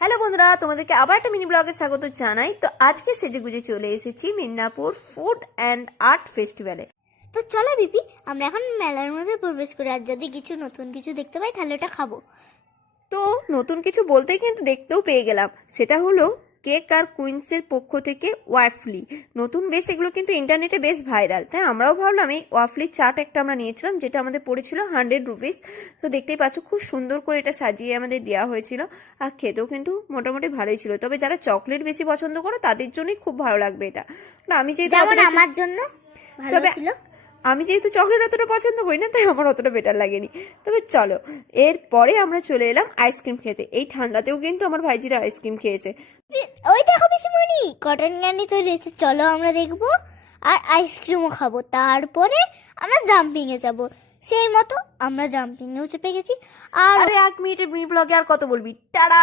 Hello বন্ধুরা, তোমাদেরকে আবার একটা মিনি ব্লগে স্বাগত জানাই। তো আজকে সেজেগুজে চলে এসেছি মিদনাপুর ফুড অ্যান্ড আর্ট ফেস্টিভ্যালে। তো চলো বিপি, আমরা এখন মেলার মধ্যে প্রবেশ করি। আর যদি কিছু নতুন কিছু দেখতে পাই তাহলে ওটা খাবো। তো নতুন কিছু বলতেই কিন্তু দেখতেও পেয়ে গেলাম, সেটা হলো কেক আর কুইন্সের পক্ষ থেকে ওয়াফলি। নতুন বেশ এগুলো কিন্তু ইন্টারনেটে বেশ ভাইরাল, তাই আমরাও ভাবলাম এই ওয়াফলি চাট একটা আমরা নিয়েছিলাম, যেটা আমাদের পড়েছিল 100 রুপিস। তো দেখতেই পাচ্ছ খুব সুন্দর করে এটা সাজিয়ে আমাদের দেওয়া হয়েছিল, আর খেতেও কিন্তু মোটামুটি ভালোই ছিল। তবে যারা চকলেট বেশি পছন্দ করো তাদের জন্যই খুব ভালো লাগবে এটা। না আমি যেহেতু যেমন আমার জন্য ভালো তবে ছিল। আমি যেহেতু চকলেট অতটা পছন্দ করি না, তাই আমার অতটা বেটার লাগেনি। তবে চলো, এরপরে আমরা চলে এলাম আইসক্রিম খেতে। এই ঠান্ডাতেও কিন্তু আমার ভাইজিরা আইসক্রিম খেয়েছে। ওই দেখো পিসিমণি, কটন ক্যান্ডি তৈরি হয়েছে, চলো আমরা দেখবো আর আইসক্রিমও খাবো। তারপরে আমরা জাম্পিং এ যাব। সেই মতো আমরা জাম্পিং এও চেপে গেছি। আর আরে 1 মিনিটের মিনি ব্লগে আর কত বলবি, টাটা।